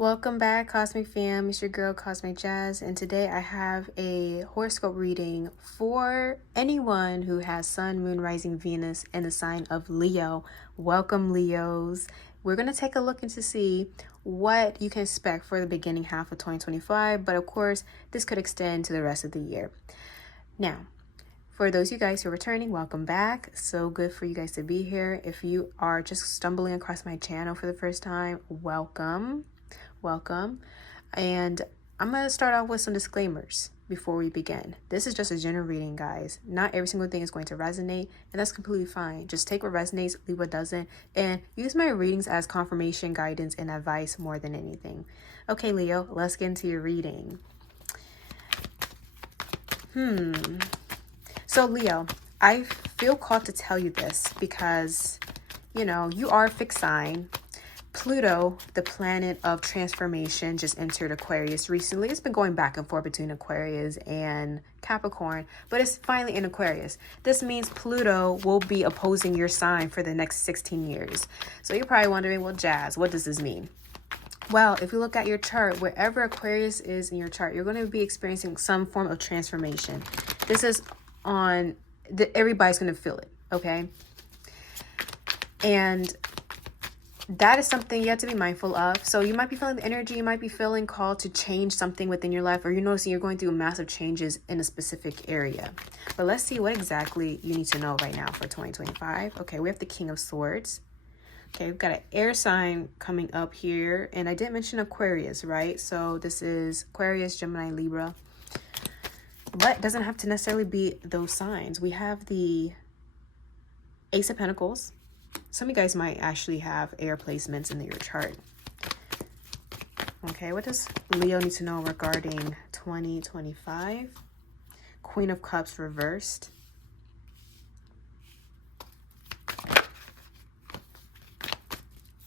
Welcome back, Cosmic Fam. It's your girl, Cosmic Jazz, and today I have a horoscope reading for anyone who has Sun, Moon, Rising, Venus in the sign of Leo. Welcome, Leos. We're going to take a look into see what you can expect for the beginning half of 2025, but of course, this could extend to the rest of the year. Now, for those of you guys who are returning, welcome back. So good for you guys to be here. If you are just stumbling across my channel for the first time, welcome. And I'm going to start off with some disclaimers before we begin. This is just a general reading, guys. Not every single thing is going to resonate, and that's completely fine. Just take what resonates, leave what doesn't, and use my readings as confirmation, guidance, and advice more than anything. Okay, Leo, let's get into your reading. So, Leo, I feel called to tell you this because, you are a fixed sign. Pluto, the planet of transformation, just entered Aquarius recently. It's been going back and forth between Aquarius and Capricorn, but it's finally in Aquarius. This means Pluto will be opposing your sign for the next 16 years. So you're probably wondering, well, Jazz, what does this mean? Well, if you look at your chart, wherever Aquarius is in your chart, you're going to be experiencing some form of transformation. This is everybody's going to feel it, okay? And that is something you have to be mindful of. So you might be feeling the energy, you might be feeling called to change something within your life, or you're noticing you're going through massive changes in a specific area. But let's see what exactly you need to know right now for 2025. Okay, we have the King of Swords. Okay, we've got an air sign coming up here. And I didn't mention Aquarius, right? So this is Aquarius, Gemini, Libra. But it doesn't have to necessarily be those signs. We have the Ace of Pentacles. Some of you guys might actually have air placements in your chart. Okay, what does Leo need to know regarding 2025? Queen of Cups reversed.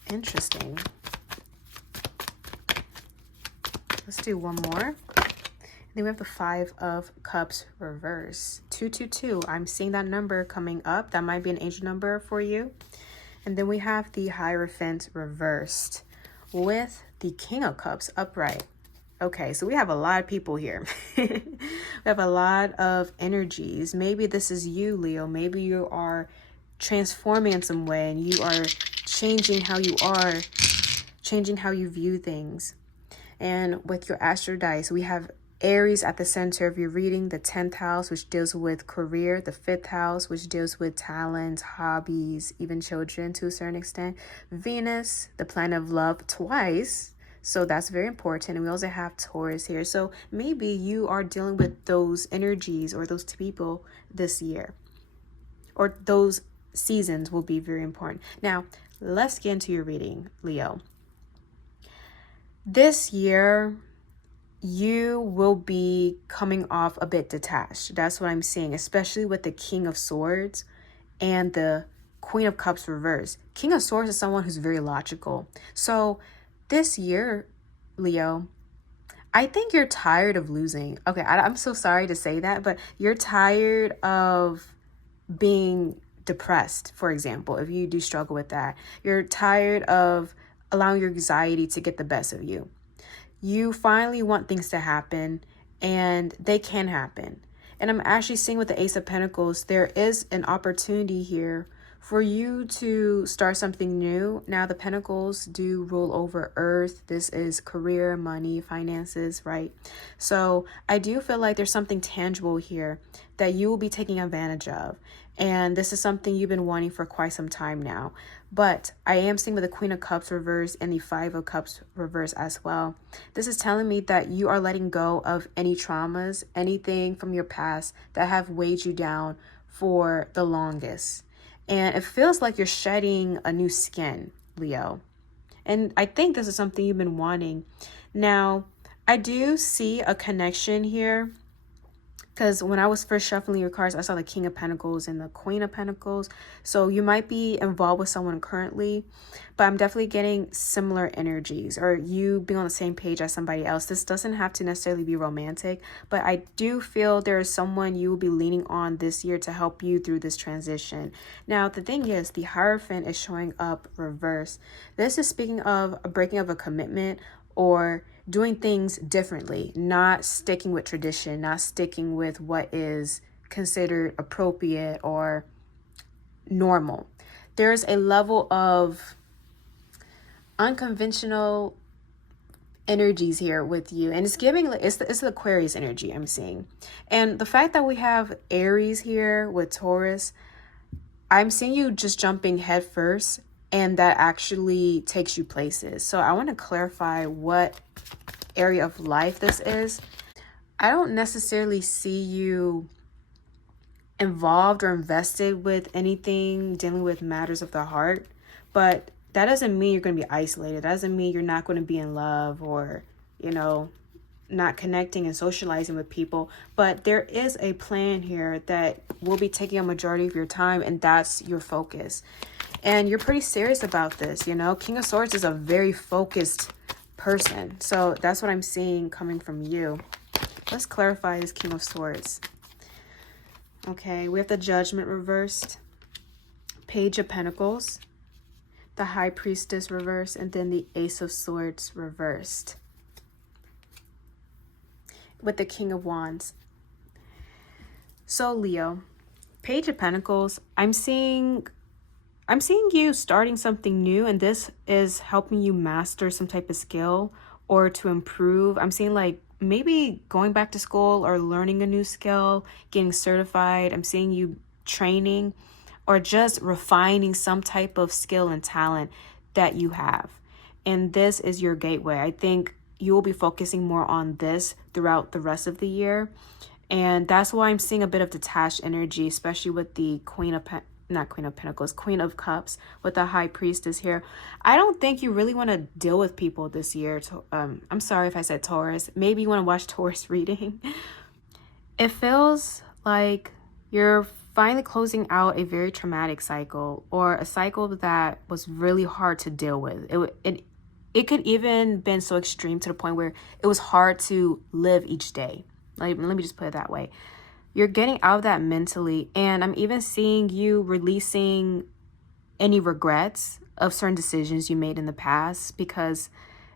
Interesting. Let's do one more. Then we have the Five of Cups reverse. 222. I'm seeing that number coming up. That might be an angel number for you. And then we have the Hierophant reversed with the King of Cups upright. Okay, so we have a lot of people here. We have a lot of energies. Maybe this is you, Leo. Maybe you are transforming in some way and you are changing how you are, changing how you view things. And with your astro dice, we have Aries at the center of your reading, the 10th house, which deals with career, the 5th house, which deals with talents, hobbies, even children to a certain extent. Venus, the planet of love, twice. So that's very important. And we also have Taurus here. So maybe you are dealing with those energies or those two people this year, or those seasons will be very important. Now, let's get into your reading, Leo. This year, you will be coming off a bit detached. That's what I'm seeing, especially with the King of Swords and the Queen of Cups reverse. King of Swords is someone who's very logical. So this year, Leo, I think you're tired of losing. Okay, I'm so sorry to say that, but you're tired of being depressed, for example, if you do struggle with that. You're tired of allowing your anxiety to get the best of you. You finally want things to happen, and they can happen. And I'm actually seeing with the Ace of Pentacles, there is an opportunity here for you to start something new. Now, the Pentacles do rule over Earth. This is career, money, finances, right? So I do feel like there's something tangible here that you will be taking advantage of. And this is something you've been wanting for quite some time now. But I am seeing with the Queen of Cups reverse and the Five of Cups reverse as well. This is telling me that you are letting go of any traumas, anything from your past that have weighed you down for the longest. And it feels like you're shedding a new skin, Leo. And I think this is something you've been wanting. Now, I do see a connection here, because when I was first shuffling your cards, I saw the King of Pentacles and the Queen of Pentacles. So you might be involved with someone currently, but I'm definitely getting similar energies, or you being on the same page as somebody else. This doesn't have to necessarily be romantic, but I do feel there is someone you will be leaning on this year to help you through this transition. Now, the thing is, the Hierophant is showing up reverse. This is speaking of a breaking of a commitment, or doing things differently, not sticking with tradition, not sticking with what is considered appropriate or normal. There's a level of unconventional energies here with you, and it's giving, it's the Aquarius energy I'm seeing. And the fact that we have Aries here with Taurus, I'm seeing you just jumping head first, and that actually takes you places. So I want to clarify what area of life this is. I don't necessarily see you involved or invested with anything dealing with matters of the heart, but that doesn't mean you're going to be isolated. That doesn't mean you're not going to be in love or, not connecting and socializing with people. But there is a plan here that will be taking a majority of your time, and that's your focus. And you're pretty serious about this, King of Swords is a very focused person. So that's what I'm seeing coming from you. Let's clarify this King of Swords. Okay, we have the Judgment reversed, Page of Pentacles, the High Priestess reversed, and then the Ace of Swords reversed with the King of Wands. So Leo, Page of Pentacles, I'm seeing you starting something new, and this is helping you master some type of skill or to improve. I'm seeing like maybe going back to school or learning a new skill, getting certified. I'm seeing you training or just refining some type of skill and talent that you have. And this is your gateway. I think you will be focusing more on this throughout the rest of the year. And that's why I'm seeing a bit of detached energy, especially with the Queen of Cups with the High Priestess here. I don't think you really want to deal with people this year. I'm sorry if I said Taurus. Maybe you want to watch Taurus reading. It feels like you're finally closing out a very traumatic cycle, or a cycle that was really hard to deal with. It could even been so extreme to the point where it was hard to live each day. Let me just put it that way. You're getting out of that mentally, and I'm even seeing you releasing any regrets of certain decisions you made in the past, because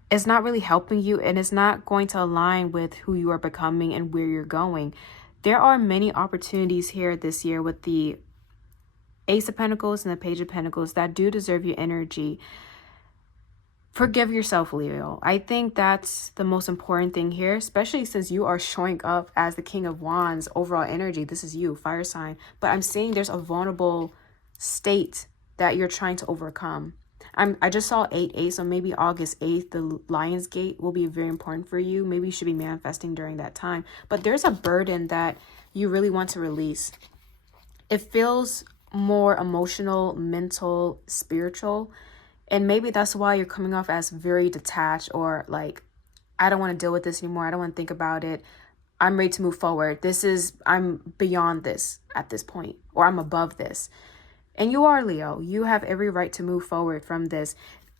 it's not really helping you, and it's not going to align with who you are becoming and where you're going. There are many opportunities here this year with the Ace of Pentacles and the Page of Pentacles that do deserve your energy. Forgive yourself, Leo. I think that's the most important thing here, especially since you are showing up as the King of Wands. Overall energy, this is you, fire sign. But I'm seeing there's a vulnerable state that you're trying to overcome. I just saw 8/8, so maybe August 8th, the Lion's Gate will be very important for you. Maybe you should be manifesting during that time. But there's a burden that you really want to release. It feels more emotional, mental, spiritual. And maybe that's why you're coming off as very detached, or like, I don't want to deal with this anymore. I don't want to think about it. I'm ready to move forward. I'm beyond this at this point, or I'm above this. And you are, Leo. You have every right to move forward from this.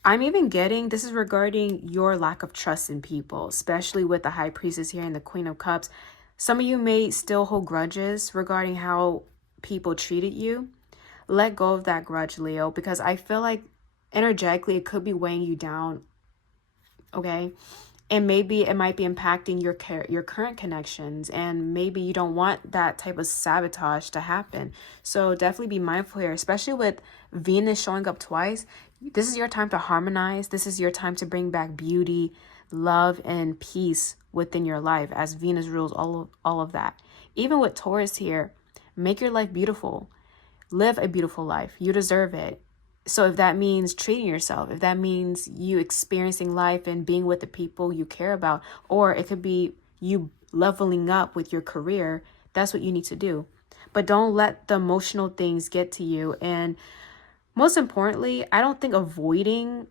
I'm even getting, this is regarding your lack of trust in people, especially with the High Priestess here and the Queen of Cups. Some of you may still hold grudges regarding how people treated you. Let go of that grudge, Leo, because I feel like energetically it could be weighing you down. Okay, and maybe it might be impacting your current connections, and maybe you don't want that type of sabotage to happen. So definitely be mindful here, especially with Venus showing up twice. This is your time to harmonize. This is your time to bring back beauty, love, and peace within your life, as Venus rules all of that. Even with Taurus here, make your life beautiful. Live a beautiful life. You deserve it. So if that means treating yourself, if that means you experiencing life and being with the people you care about, or it could be you leveling up with your career, that's what you need to do. But don't let the emotional things get to you. And most importantly, I don't think avoiding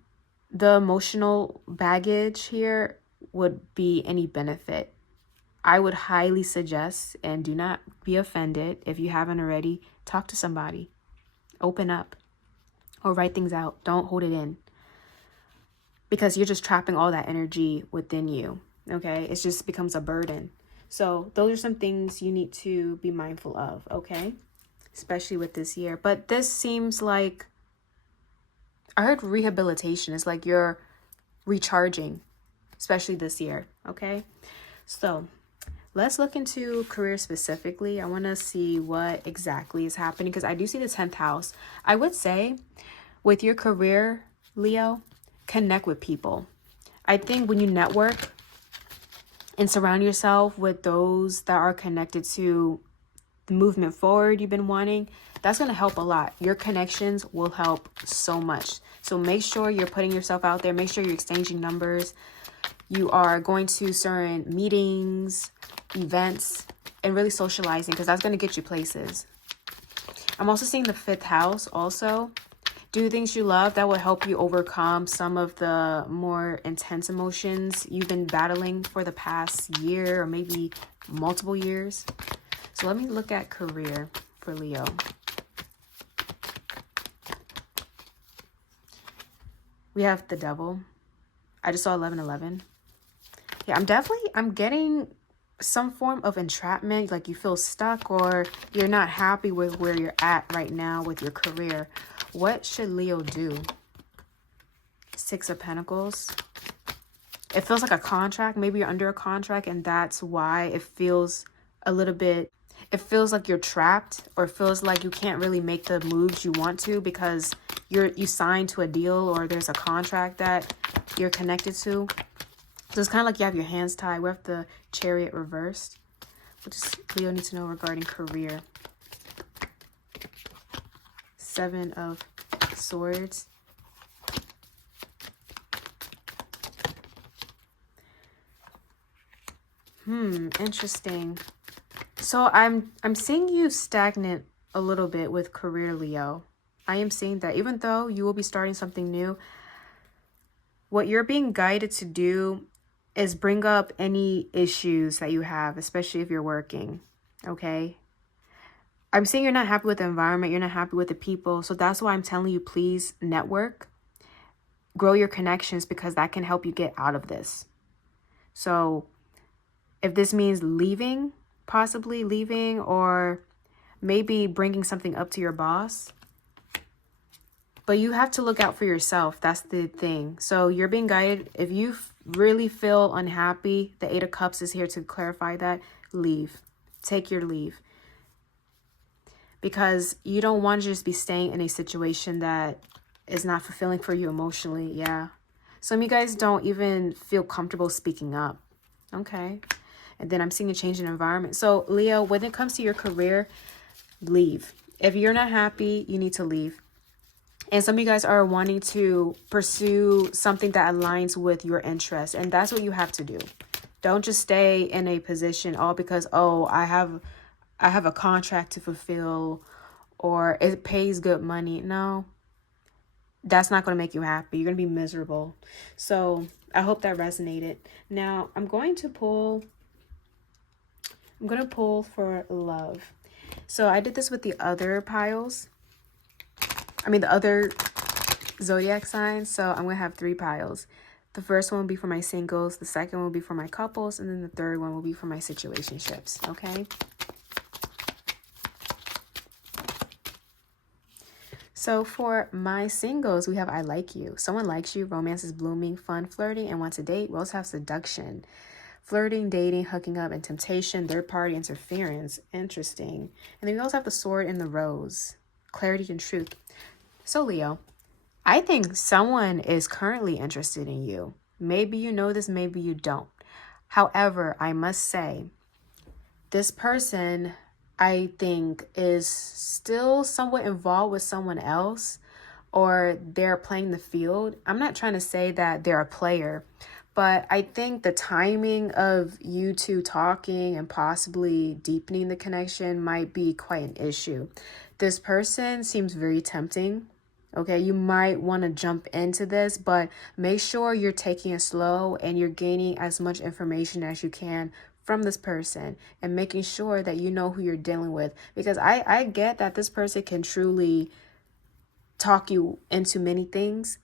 the emotional baggage here would be any benefit. I would highly suggest, and do not be offended if you haven't already, talk to somebody. Open up. Or write things out. Don't hold it in, because you're just trapping all that energy within you. Okay, it just becomes a burden. So those are some things you need to be mindful of. Okay, especially with this year. But this seems like, I heard rehabilitation. It's like you're recharging. especially this year. Okay, so let's look into career specifically. I want to see what exactly is happening because I do see the 10th house. I would say with your career, Leo, connect with people. I think when you network and surround yourself with those that are connected to the movement forward you've been wanting, that's going to help a lot. Your connections will help so much. So make sure you're putting yourself out there. Make sure you're exchanging numbers. You are going to certain meetings, events, and really socializing because that's going to get you places. I'm also seeing the 5th house also. Do things you love that will help you overcome some of the more intense emotions you've been battling for the past year or maybe multiple years. So let me look at career for Leo. We have the devil. I just saw 1111. Yeah, I'm getting some form of entrapment, like you feel stuck or you're not happy with where you're at right now with your career. What should Leo do? 6 of Pentacles. It feels like a contract. Maybe you're under a contract and that's why it feels a little bit, it feels like you're trapped or it feels like you can't really make the moves you want to because you signed to a deal or there's a contract that you're connected to. So it's kind of like you have your hands tied. We have the Chariot reversed. What does Leo need to know regarding career? 7 of Swords. Interesting. So I'm seeing you stagnant a little bit with career, Leo. I am seeing that even though you will be starting something new, what you're being guided to do is bring up any issues that you have, especially if you're working, okay? I'm saying you're not happy with the environment, you're not happy with the people, so that's why I'm telling you, please network, grow your connections because that can help you get out of this. So if this means leaving, possibly leaving, or maybe bringing something up to your boss, but you have to look out for yourself. That's the thing. So you're being guided. If you really feel unhappy, the 8 of Cups is here to clarify that. Leave. Take your leave. Because you don't want to just be staying in a situation that is not fulfilling for you emotionally. Yeah. Some of you guys don't even feel comfortable speaking up. Okay. And then I'm seeing a change in environment. So Leo, when it comes to your career, leave. If you're not happy, you need to leave. And some of you guys are wanting to pursue something that aligns with your interests. And that's what you have to do. Don't just stay in a position all because, oh, I have a contract to fulfill or it pays good money. No, that's not going to make you happy. You're going to be miserable. So I hope that resonated. Now I'm going to pull for love. So I did this with the other piles. The other zodiac signs. So I'm going to have 3 piles. The first one will be for my singles. The second one will be for my couples. And then the third one will be for my situationships. Okay. So for my singles, we have I like you. Someone likes you. Romance is blooming, fun, flirting, and wants a date. We also have seduction. Flirting, dating, hooking up, and temptation. Third party interference. Interesting. And then we also have the sword and the rose. Clarity and truth. So Leo, I think someone is currently interested in you. Maybe you know this, maybe you don't. However, I must say, this person, I think, is still somewhat involved with someone else or they're playing the field. I'm not trying to say that they're a player, but I think the timing of you two talking and possibly deepening the connection might be quite an issue. This person seems very tempting. Okay, you might want to jump into this, but make sure you're taking it slow and you're gaining as much information as you can from this person and making sure that you know who you're dealing with. Because I get that this person can truly talk you into many things.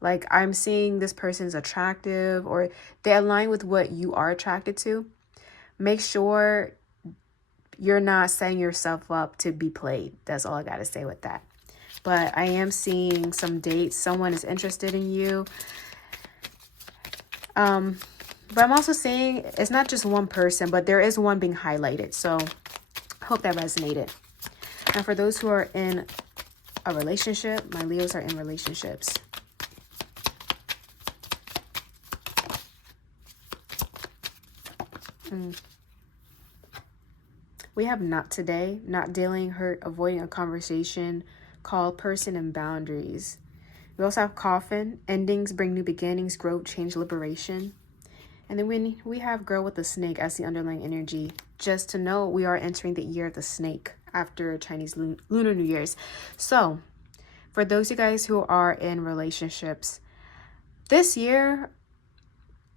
Like I'm seeing this person's attractive or they align with what you are attracted to. Make sure you're not setting yourself up to be played. That's all I got to say with that. But I am seeing some dates. Someone is interested in you. But I'm also saying it's not just one person, but there is one being highlighted. So I hope that resonated. Now, for those who are in a relationship, my Leos are in relationships. We have not today, not dealing, hurt, avoiding a conversation, call, person, and boundaries. We also have coffin, endings, bring new beginnings, growth, change, liberation. And then when we have girl with the snake as the underlying energy, just to know we are entering the year of the snake after Chinese Lunar New Year's. So for those of you guys who are in relationships, this year,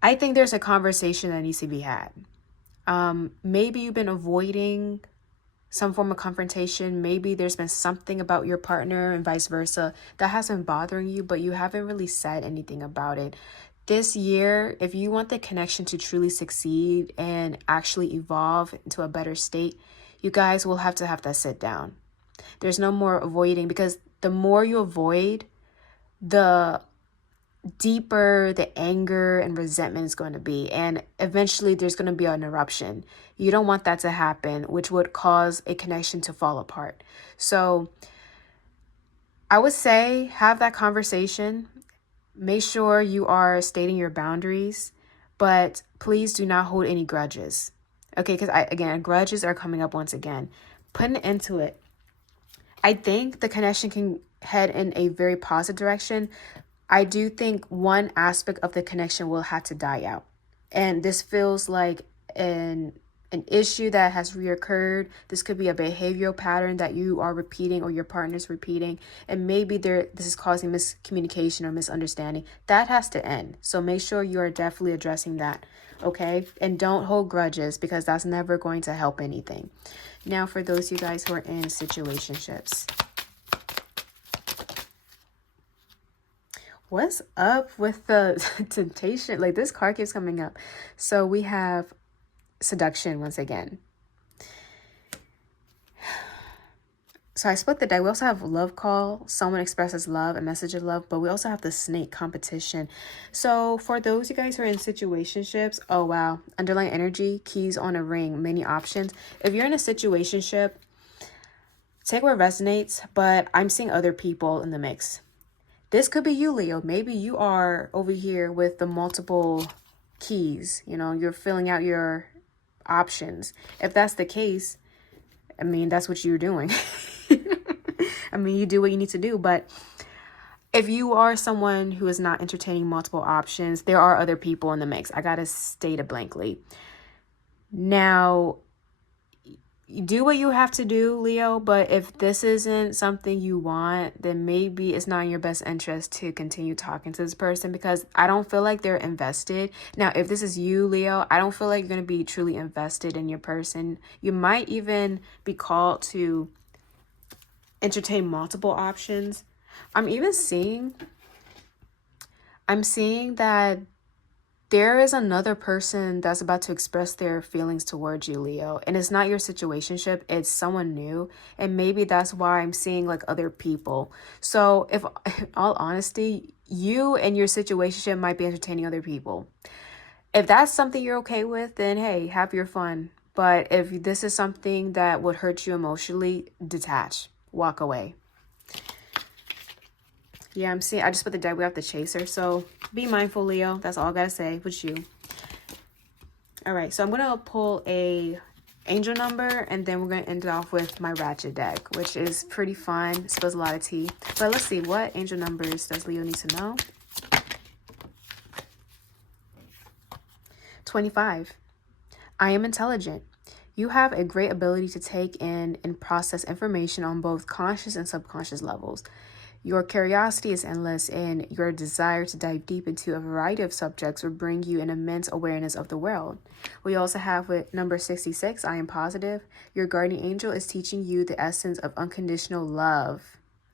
I think there's a conversation that needs to be had. Maybe you've been avoiding some form of confrontation. Maybe there's been something about your partner and vice versa that has been bothering you, but you haven't really said anything about it. This year, if you want the connection to truly succeed and actually evolve into a better state, you guys will have that sit down. There's no more avoiding, because the more you avoid, the deeper the anger and resentment is going to be, and eventually there's going to be an eruption. You don't want that to happen, which would cause a connection to fall apart. So I would say have that conversation. Make sure you are stating your boundaries, but please do not hold any grudges. Okay, because again, grudges are coming up once again. Put an end to it. I think the connection can head in a very positive direction. I do think one aspect of the connection will have to die out. And this feels like an issue that has reoccurred. This could be a behavioral pattern that you are repeating or your partner's repeating. And maybe this is causing miscommunication or misunderstanding. That has to end. So make sure you are definitely addressing that. Okay? And don't hold grudges, because that's never going to help anything. Now, for those of you guys who are in situationships. What's up with the temptation? Like, this card keeps coming up. So we have seduction once again. So I split the deck. We also have love call. Someone expresses love, a message of love. But we also have the snake, competition. So for those you guys who are in situationships, oh wow. Underlying energy, keys on a ring, many options. If you're in a situationship, take what resonates. But I'm seeing other people in the mix. This could be you, Leo. Maybe you are over here with the multiple keys. You know, you're filling out your options. If that's the case, I mean, that's what you're doing. I mean, you do what you need to do. But if you are someone who is not entertaining multiple options, there are other people in the mix. I got to state it blankly. Now, you do what you have to do, Leo, but if this isn't something you want, then maybe it's not in your best interest to continue talking to this person, because I don't feel like they're invested. Now, if this is you, Leo, I don't feel like you're going to be truly invested in your person. You might even be called to entertain multiple options. I'm seeing that there is another person that's about to express their feelings towards you, Leo. And it's not your situationship, it's someone new. And maybe that's why I'm seeing like other people. So if, in all honesty, you and your situationship might be entertaining other people. If that's something you're okay with, then hey, have your fun. But if this is something that would hurt you emotionally, detach, walk away. Yeah, I just put the deck. We have the chaser. So be mindful, Leo. That's all I got to say with you. All right. So I'm going to pull a angel number, and then we're going to end it off with my ratchet deck, which is pretty fun. Spills a lot of tea. But let's see. What angel numbers does Leo need to know? 25. I am intelligent. You have a great ability to take in and process information on both conscious and subconscious levels. Your curiosity is endless, and your desire to dive deep into a variety of subjects will bring you an immense awareness of the world. We also have with number 66, I am positive. Your guardian angel is teaching you the essence of unconditional love.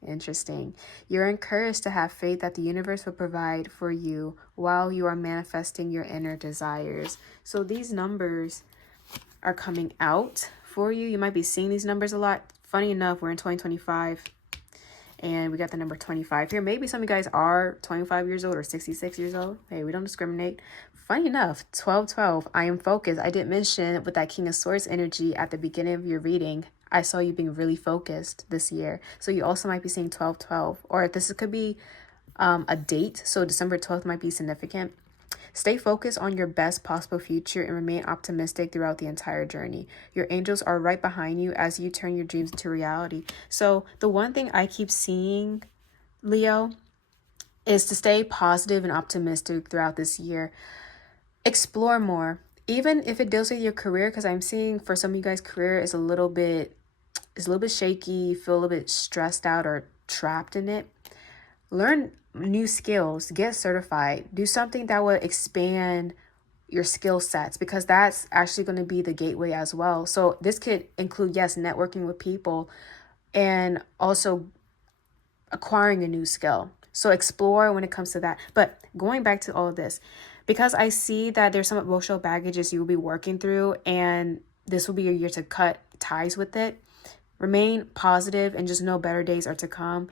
Interesting. You're encouraged to have faith that the universe will provide for you while you are manifesting your inner desires. So these numbers are coming out for you. You might be seeing these numbers a lot. Funny enough, we're in 2025. And we got the number 25 here. Maybe some of you guys are 25 years old or 66 years old. Hey, we don't discriminate. Funny enough, 1212, I am focused. I didn't mention with that King of Swords energy at the beginning of your reading, I saw you being really focused this year. So you also might be seeing 1212, or this could be a date. So December 12th might be significant. Stay focused on your best possible future and remain optimistic throughout the entire journey. Your angels are right behind you as you turn your dreams into reality. So the one thing I keep seeing, Leo, is to stay positive and optimistic throughout this year. Explore more, even if it deals with your career, because I'm seeing for some of you guys, career is a little bit shaky, you feel a little bit stressed out or trapped in it. Learn new skills, get certified, do something that will expand your skill sets, because that's actually going to be the gateway as well. So this could include, yes, networking with people and also acquiring a new skill. So explore when it comes to that. But going back to all of this, because I see that there's some emotional baggages you will be working through, and this will be your year to cut ties with it. Remain positive and just know better days are to come.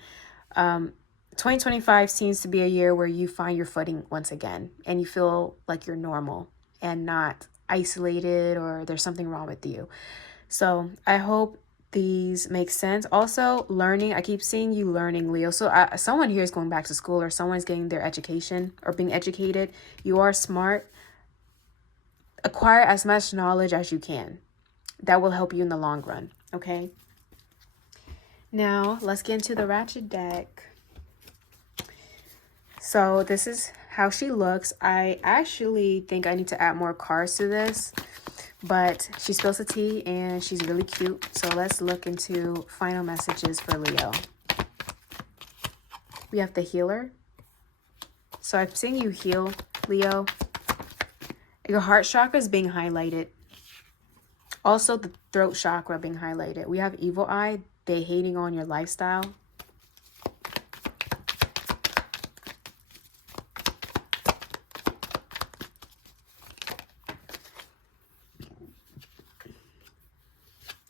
2025 seems to be a year where you find your footing once again and you feel like you're normal and not isolated or there's something wrong with you. So I hope these make sense. Also, learning. I keep seeing you learning, Leo. So someone here is going back to school, or someone's getting their education or being educated. You are smart. Acquire as much knowledge as you can. That will help you in the long run. Okay. Now, let's get into the Ratchet deck. So this is how she looks. I actually think I need to add more cards to this, but she spills the tea and she's really cute. So let's look into final messages for Leo. We have the healer. So I'm seeing you heal, Leo. Your heart chakra is being highlighted. Also, the throat chakra being highlighted. We have evil eye. They hating on your lifestyle.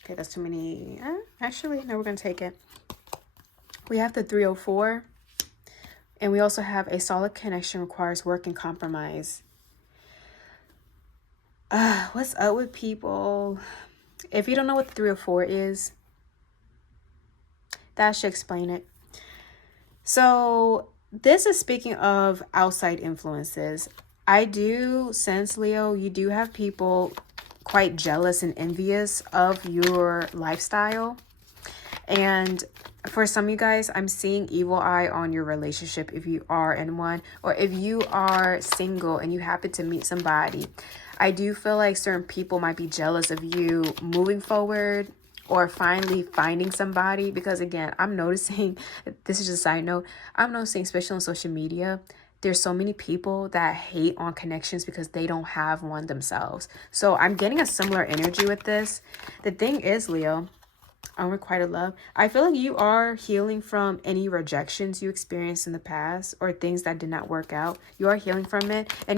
Okay, that's too many. Actually, no, we're going to take it. We have the 304. And we also have a solid connection requires work and compromise. What's up with people? If you don't know what the 304 is, that should explain it. So this is speaking of outside influences. I do sense, Leo, you do have people quite jealous and envious of your lifestyle. And for some of you guys, I'm seeing evil eye on your relationship if you are in one, or if you are single and you happen to meet somebody. I do feel like certain people might be jealous of you moving forward or finally finding somebody, because again, I'm noticing, this is just a side note, I'm noticing, especially on social media, there's so many people that hate on connections because they don't have one themselves. So I'm getting a similar energy with this. The thing is, Leo, unrequited love, I feel like you are healing from any rejections you experienced in the past or things that did not work out. You are healing from it, and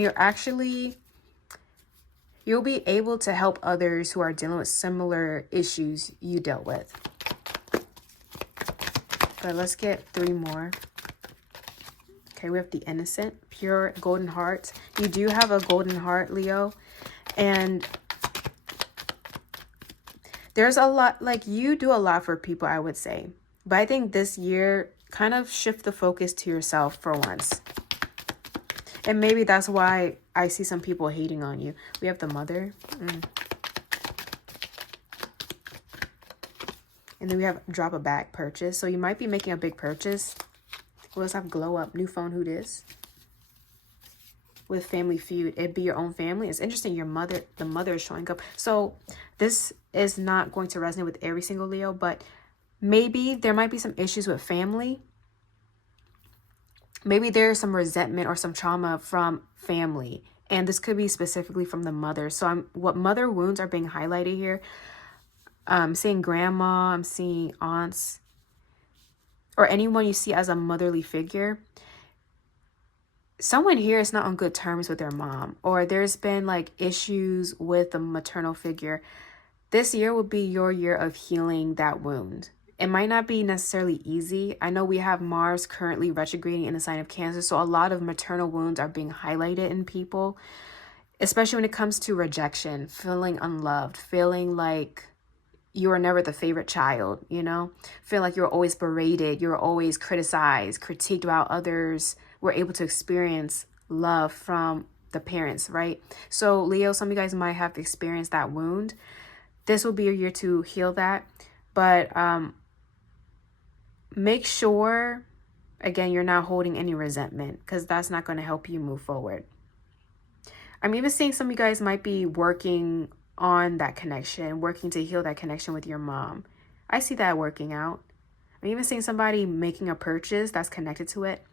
you'll be able to help others who are dealing with similar issues you dealt with. But let's get 3 more. Okay, we have the innocent, pure golden heart. You do have a golden heart, Leo. And there's a lot, like, you do a lot for people, I would say. But I think this year, kind of shift the focus to yourself for once. And maybe that's why I see some people hating on you. We have the mother. And then we have drop a bag purchase. So you might be making a big purchase. We also have glow up, new phone, who dis? With family feud, it'd be your own family. It's interesting, the mother is showing up. So this is not going to resonate with every single Leo, but maybe there might be some issues with family. Maybe there's some resentment or some trauma from family. And this could be specifically from the mother. So what mother wounds are being highlighted here. I'm seeing grandma, I'm seeing aunts, or anyone you see as a motherly figure. Someone here is not on good terms with their mom, or there's been like issues with the maternal figure. This year will be your year of healing that wound. It might not be necessarily easy. I know we have Mars currently retrograding in the sign of Cancer, so a lot of maternal wounds are being highlighted in people, especially when it comes to rejection, feeling unloved, feeling like you were never the favorite child, you know? Feel like you're always berated, you're always criticized, critiqued while others were able to experience love from the parents, right? So Leo, some of you guys might have experienced that wound. This will be your year to heal that. But make sure, again, you're not holding any resentment, because that's not going to help you move forward. I'm even seeing some of you guys might be working on that connection, working to heal that connection with your mom. I see that working out. I'm even seeing somebody making a purchase that's connected to it.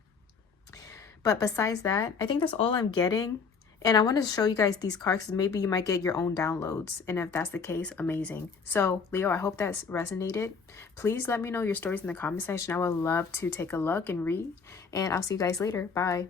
But besides that, I think that's all I'm getting. And I wanted to show you guys these cards because maybe you might get your own downloads. And if that's the case, amazing. So Leo, I hope that's resonated. Please let me know your stories in the comment section. I would love to take a look and read. And I'll see you guys later. Bye.